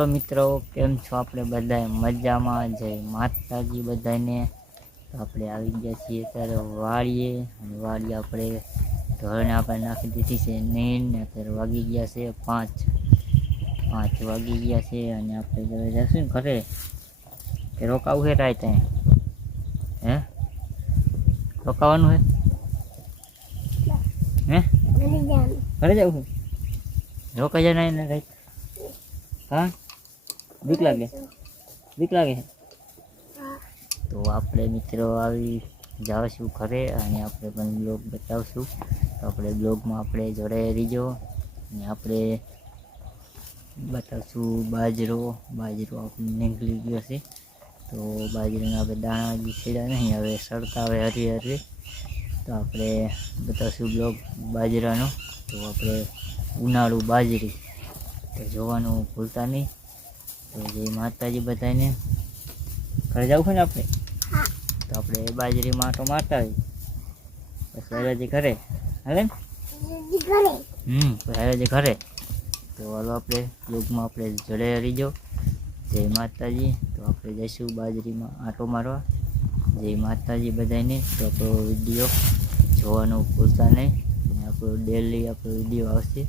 હાલો મિત્રો, કેમ છો? આપણે બધાય મજામાં? જય માતાજી બધાને. તો આપણે આવી ગયા છીએ અત્યારે વાડીએ, અને વાડીએ આપણે ઢોરને આપણે નાખી દીધી છે નીણ ને અત્યારે વાગી ગયા છે 5 વાગી ગયા છે. અને આપણે જઈશું ને ઘરે કે રોકાવું છે રાત? હે રોકાવાનું હે? ઘરે જવું છે? રોકાઈ જાય ને રાત? હા, બીક લાગે? બીક લાગે? તો આપણે મિત્રો આવી જાવશું ઘરે, અને આપણે પણ બ્લોગ બતાવશું. તો આપણે બ્લોગમાં આપણે જોડાઈ રહીજો, અને આપણે બતાવશું બાજરો આપણે નીકળી ગયો છે. તો બાજરાના આપણે દાણા જે છેડા નહીં, હવે સડતા આવે હરી. તો આપણે બતાવશું બ્લોગ બાજરાનો. તો આપણે ઉનાળુ બાજરી તો જોવાનું ભૂલતા નહીં. તો જય માતાજી બધાને. ઘરે જવું છે ને આપણે? તો આપણે બાજરીમાં આંટો મારતા હોય બસ હરાજી ઘરે હાલે ને? હરાજી ઘરે. તો હાલો આપણે બ્લોગમાં આપણે જોડે રહીજો. જય માતાજી. તો આપણે જઈશું બાજરીમાં આંટો મારવા. જય માતાજી બધાને. તો આપણો વિડીયો જોવાનું ભૂલતા નહીં, અને આપણો ડેલી આપણો વિડીયો આવશે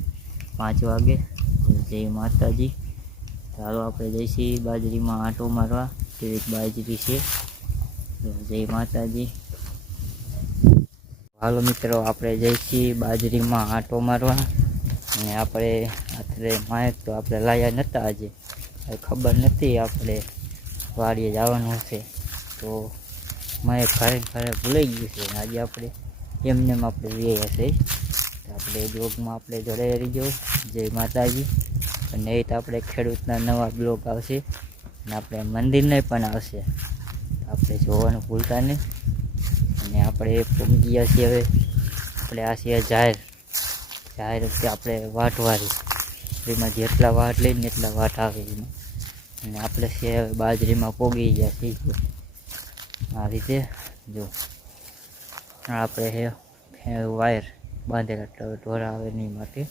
5 વાગે. તો જય માતાજી. ચાલો આપણે જઈશી બાજરીમાં આંટો મારવા, કેવી બાજરી છે. તો જય માતાજી. હાલો મિત્રો, આપણે જઈશી બાજરીમાં આંટો મારવા. અને આપણે અત્યારે માયક તો આપણે લાયા નહોતા આજે, ખબર નથી આપણે વાડીએ જવાનું હશે. તો માયક ઘરે ભૂલાઈ ગયું છે. આજે આપણે એમને આપણે રહ્યા હશે. તો આપણે બ્લોગમાં આપણે જોડાઈ રહીજો. જય માતાજી. અને એ તો આપણે ખેડૂતના નવા બ્લોગ આવશે, અને આપણે મંદિરને પણ આવશે. આપણે જોવાનું ભૂલતા નહીં. અને આપણે પહોંચી ગયા છીએ હવે. આપણે આ છે જાહેર આપણે વાટવાળી, એમાં જેટલા વાટ લઈને એટલા વાટ આવે એમાં. અને આપણે છે હવે બાજરીમાં પોગી ગયા છીએ. આ રીતે જો આપણે વાયર બાંધેલા ઢોરા આવે નહીં માટે.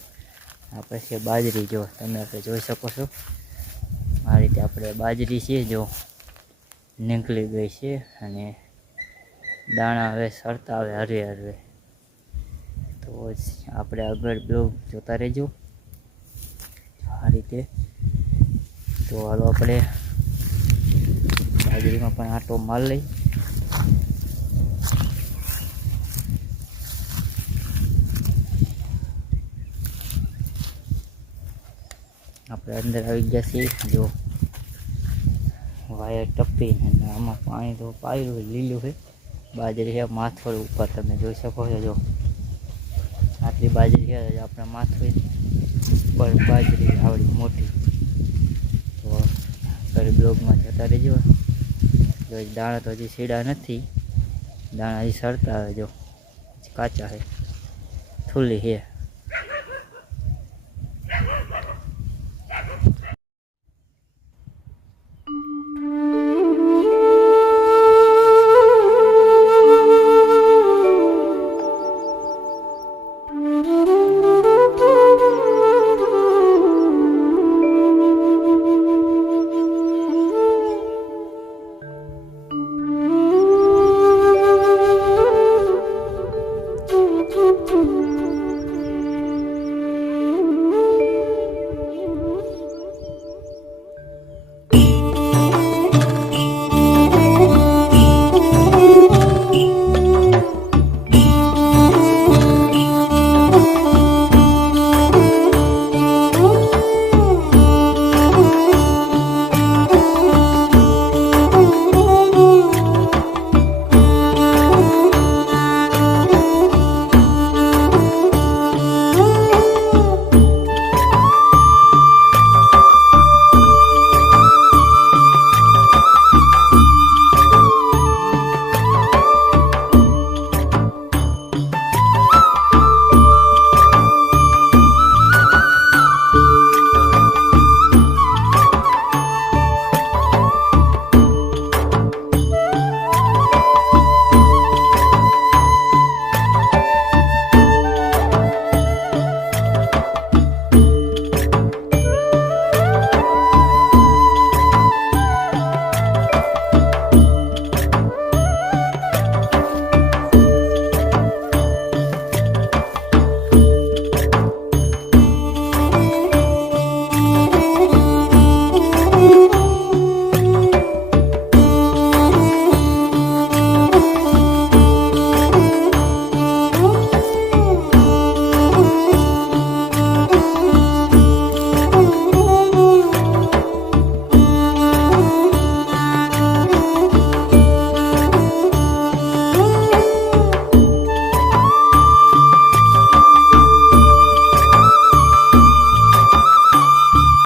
આપણે છે બાજરી, જો તમે આપણે જોઈ શકો છો. આ રીતે આપણે બાજરી છે જો નીકળી ગઈ છે, અને દાણા હવે સરતા આવે હરે. તો આપણે આગળ બ્લોગ જોતા રહેજો આ રીતે. તો હાલો આપણે બાજરીમાં પણ આંટો માર લઈ. આપણે અંદર આવી ગયા છીએ. જો વાયર ટપી, અને આમાં પાણી તો પાયું લીલું છે. બાજરી છે માથોડ ઉપર, તમે જોઈ શકો છો. જો આટલી બાજરી છે, આપણે માથોડ ઉપર બાજરી આવડી મોટી. તો ઘરે બ્લોગમાં જતા રહેજો. જો દાણા તો હજી સીડા નથી, દાણા હજી સરતા આવે. જો કાચા છે, થૂલી છે.